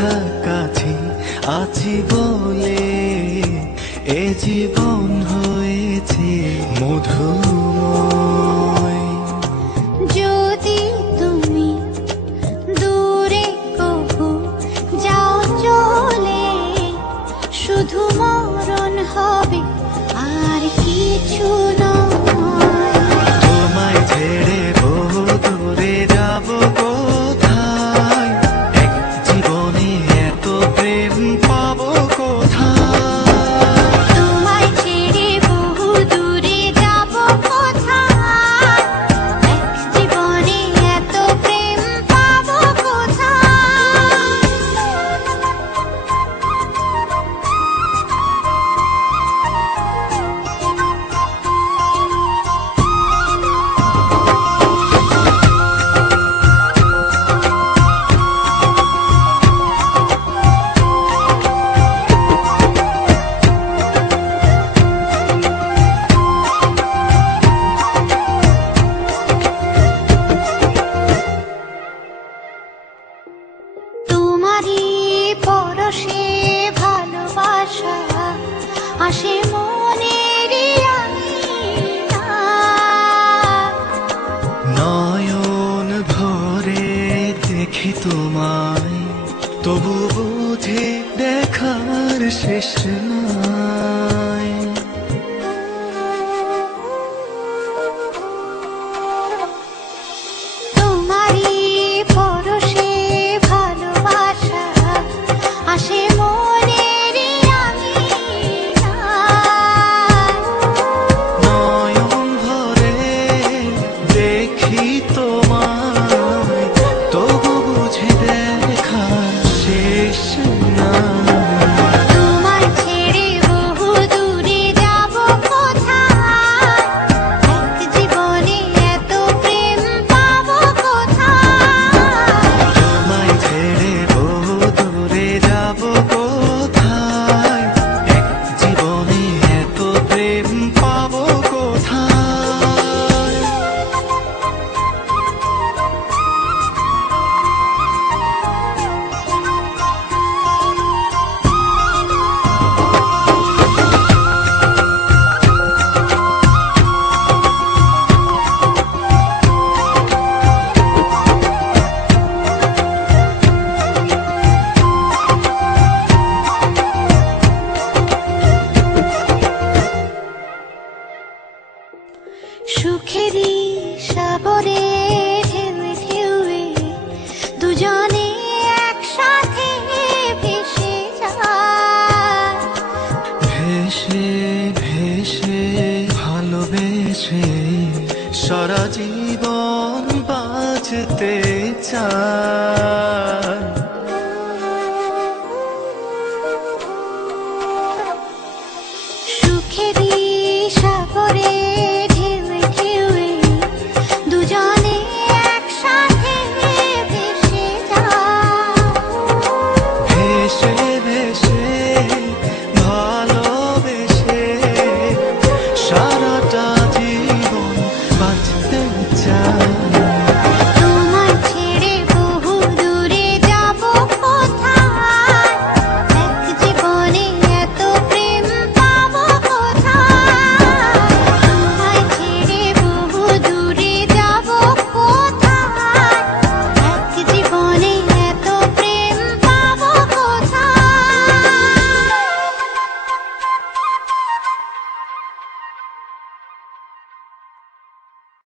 কাছাকাছি আছি বলে এ জীবন হয়েছে মধুময়। যদি তুমি দূরে কবু যাও চলে, শুধু মরণ হবে আর কিছু নয়। তোমায় ছেড়ে বহু দূরে যাব কোথায়, এক জীবনে এত প্রেম পাবো কোথায়। তোমায় ছেড়ে বহু দূরে যাব কোথায়, এক জীবনে এত প্রেম পাবো কোথায়। তোমারই পরশে ভালোবাসা আসে মনের নয়ন ভরে দেখি তোমায়, তবু বুঝে দেখার শেষ নাই। তোমারই পরশে ভালোবাসা আসে মনের নয়ন ভরে দেখি তোমায়, তবু বুঝে দেখার শেষ নাই। তোমায় ছেড়ে বহু দূরে যাব কোথায়, এক জীবনে এত প্রেম পাবো কোথায়। তোমায় ছেড়ে বহু দূরে যাব কোথায়, এক জীবনে এত প্রেম পাবো কোথায়। সুখেরই সাগরে ঢেউয়ে ঢেউয়ে দুজনে একসাথে ভেসে যায়। ভেসে ভেসে ভালোবেসে সারা জীবন বাঁচতে চায়।